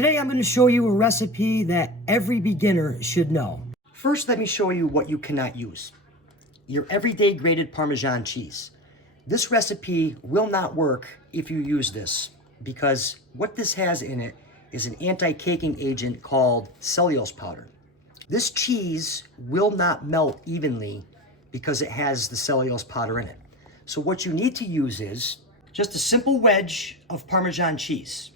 Today I'm going to show you a recipe that every beginner should know. First, let me show you what you cannot use. Your everyday grated Parmesan cheese. This recipe will not work if you use this because what this has in it is an anti-caking agent called cellulose powder. This cheese will not melt evenly because it has the cellulose powder in it. So what you need to use is just a simple wedge of Parmesan cheese.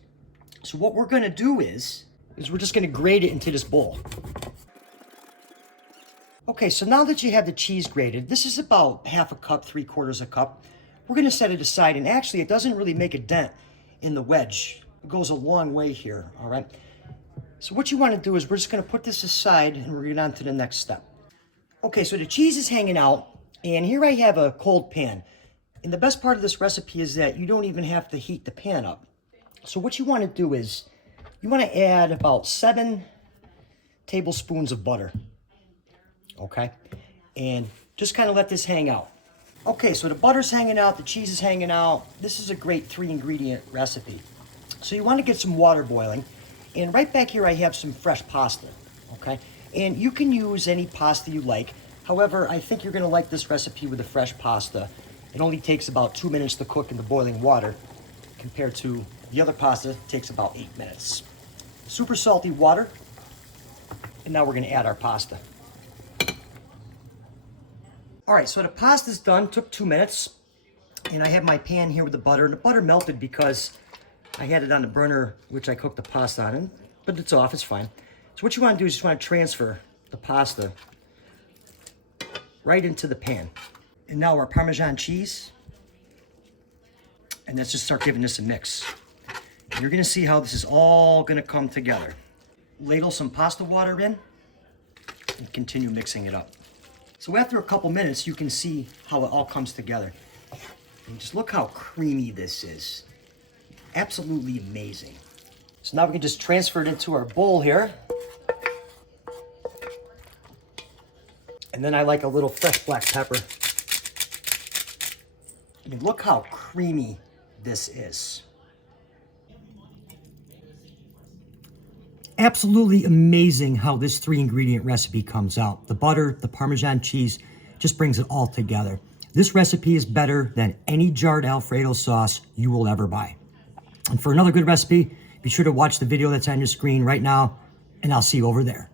So what we're gonna do is we're just gonna grate it into this bowl. Okay, so now that you have the cheese grated, this is about half a cup, 3/4 a cup. We're gonna set it aside, and actually it doesn't really make a dent in the wedge. It goes a long way here, all right? So what you wanna do is we're just gonna put this aside and we're gonna get on to the next step. Okay, so the cheese is hanging out, and here I have a cold pan. And the best part of this recipe is that you don't even have to heat the pan up. So what you wanna do is, you wanna add about 7 tablespoons of butter, okay? And just kind of let this hang out. Okay, so the butter's hanging out, the cheese is hanging out. This is a great 3-ingredient recipe. So you wanna get some water boiling. And right back here, I have some fresh pasta, okay? And you can use any pasta you like. However, I think you're gonna like this recipe with the fresh pasta. It only takes about 2 minutes to cook in the boiling water compared to the other pasta takes about 8 minutes. Super salty water. And now we're gonna add our pasta. All right, so the pasta's done, took 2 minutes. And I have my pan here with the butter. And the butter melted because I had it on the burner, which I cooked the pasta on, but it's off, it's fine. So what you wanna do is you just wanna transfer the pasta right into the pan. And now our Parmesan cheese. And let's just start giving this a mix. And you're gonna see how this is all gonna come together. Ladle some pasta water in and continue mixing it up. So after a couple minutes, you can see how it all comes together. And just look how creamy this is. Absolutely amazing. So now we can just transfer it into our bowl here. And then I like a little fresh black pepper. I mean, look how creamy this is. Absolutely amazing how this 3-ingredient recipe comes out. The butter, the Parmesan cheese, just brings it all together. This recipe is better than any jarred Alfredo sauce you will ever buy. And for another good recipe, be sure to watch the video that's on your screen right now, and I'll see you over there.